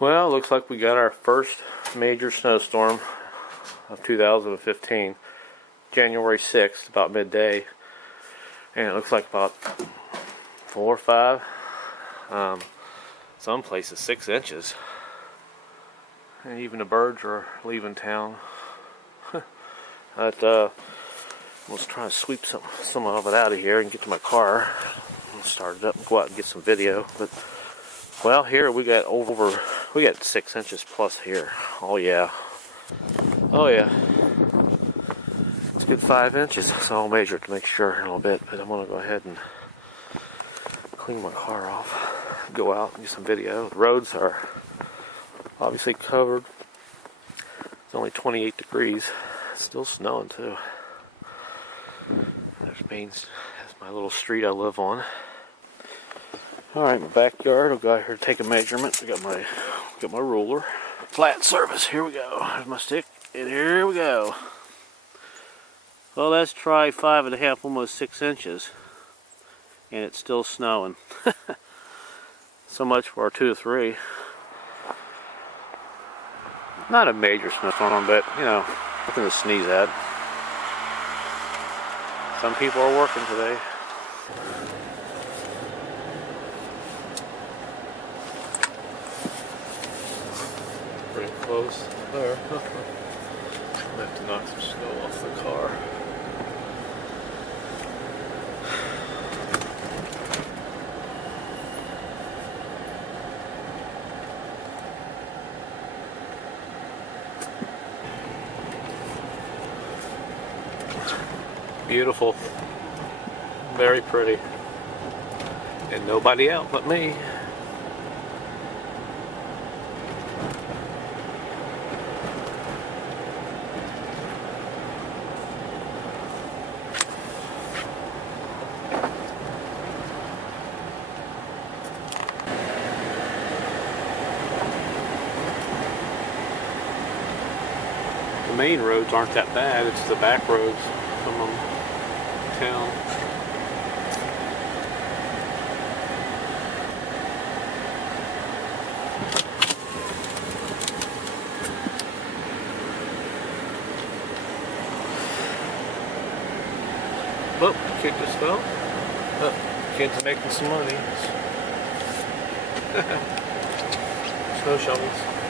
Well, looks like we got our first major snowstorm of 2015, January 6th, about midday, and it looks like about 4 or 5, some places 6 inches, and even the birds are leaving town. Let's try to sweep some of it out of here and get to my car. I'll start it up and go out and get some video. But well, here we got 6 inches plus here. Oh yeah, it's a good 5 inches. So I'll measure it to make sure in a little bit. But I'm gonna go ahead and clean my car off, go out and get some video. The roads are obviously covered. It's only 28 degrees. It's still snowing too. That's my little street I live on. Alright, my backyard. I'll go out here to take a measurement. I got my ruler. Flat surface. Here we go. There's my stick. And here we go. Well, let's try 5.5, almost 6 inches. And it's still snowing. So much for our 2 to 3. Not a major snowstorm, but you know, nothing to sneeze at. Some people are working today. Pretty close there. I have to knock some snow off the car. Beautiful, very pretty, and nobody out but me. The main roads aren't that bad, it's the back roads from town. Oh, kick just fell. Oh, kids are making some money. Snow shovels.